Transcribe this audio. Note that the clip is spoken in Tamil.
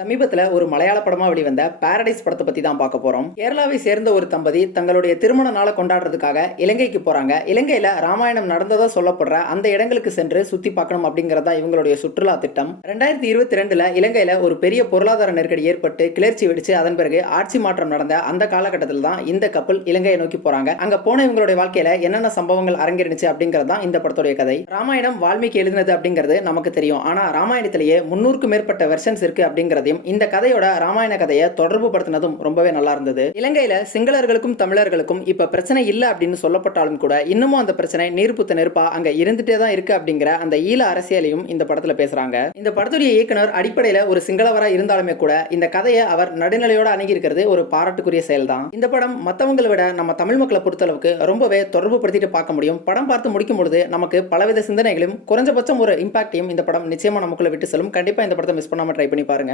சமீபத்துல ஒரு மலையாள படமா வெளிவந்த பாரடைஸ் படத்தை பத்தி தான் பார்க்க போறோம். கேரளாவை சேர்ந்த ஒரு தம்பதி தங்களுடைய திருமண நாளை கொண்டாடுறதுக்காக இலங்கைக்கு போறாங்க. இலங்கையில ராமாயணம் நடந்ததா சொல்லப்படுற அந்த இடங்களுக்கு சென்று சுத்தி பார்க்கணும் அப்படிங்கறதா இவங்களுடைய சுற்றுலா திட்டம். 2022ல இலங்கையில ஒரு பெரிய பொருளாதார நெருக்கடி ஏற்பட்டு கிளர்ச்சி வெடிச்சு அதன் பிறகு ஆட்சி மாற்றம் நடந்த அந்த காலகட்டத்தில் தான் இந்த கப்பல் இலங்கையை நோக்கி போறாங்க. அங்க போன இவங்களுடைய வாழ்க்கையில என்னென்ன சம்பவங்கள் அரங்கேறிச்சு அப்படிங்கறது தான் இந்த படத்துடைய கதை. ராமாயணம் வால்மீகி எழுதினது அப்படிங்கிறது நமக்கு தெரியும். ஆனா ராமாயணத்திலேயே 300க்கும் மேற்பட்ட வெர்ஷன்ஸ் இருக்கு அப்படிங்கிறது இந்த கதையோட ராமாயண கதையை தொடர்பு படுத்தினதும் ரொம்பவே நல்லா இருந்தது. இலங்கையில சிங்களர்களுக்கும் தமிழர்களுக்கும் இப்ப பிரச்சனை இல்ல அப்படின்னு சொல்லப்பட்டாலும் கூட இன்னமும் அந்த பிரச்சனை நீர்ப்புத்த நெருப்பா அங்க இருந்துட்டே தான் இருக்கு அப்படிங்கிற அந்த ஈழ அரசியலையும் இந்த படத்துல பேசுறாங்க. இந்த படத்துடைய இயக்குனர் அடிப்படையில ஒரு சிங்களவரா இருந்தாலுமே கூட இந்த கதையை அவர் நடுநிலையோட அணுகி இருக்கிறது ஒரு பாராட்டுக்குரிய செயல் தான். இந்த படம் மற்றவங்களை விட நம்ம தமிழ் மக்களை பொறுத்தளவுக்கு ரொம்பவே தொடர்பு படுத்திட்டு பார்க்க முடியும். படம் பார்த்து முடிக்கும் பொழுது நமக்கு பலவித சிந்தனைகளும் குறைஞ்சபட்சம் ஒரு இம்பாக்டையும் இந்த படம் நிச்சயமா நமக்குள்ள விட்டு செல்லும். கண்டிப்பா இந்த படத்தை மிஸ் பண்ணாம ட்ரை பண்ணி பாருங்க.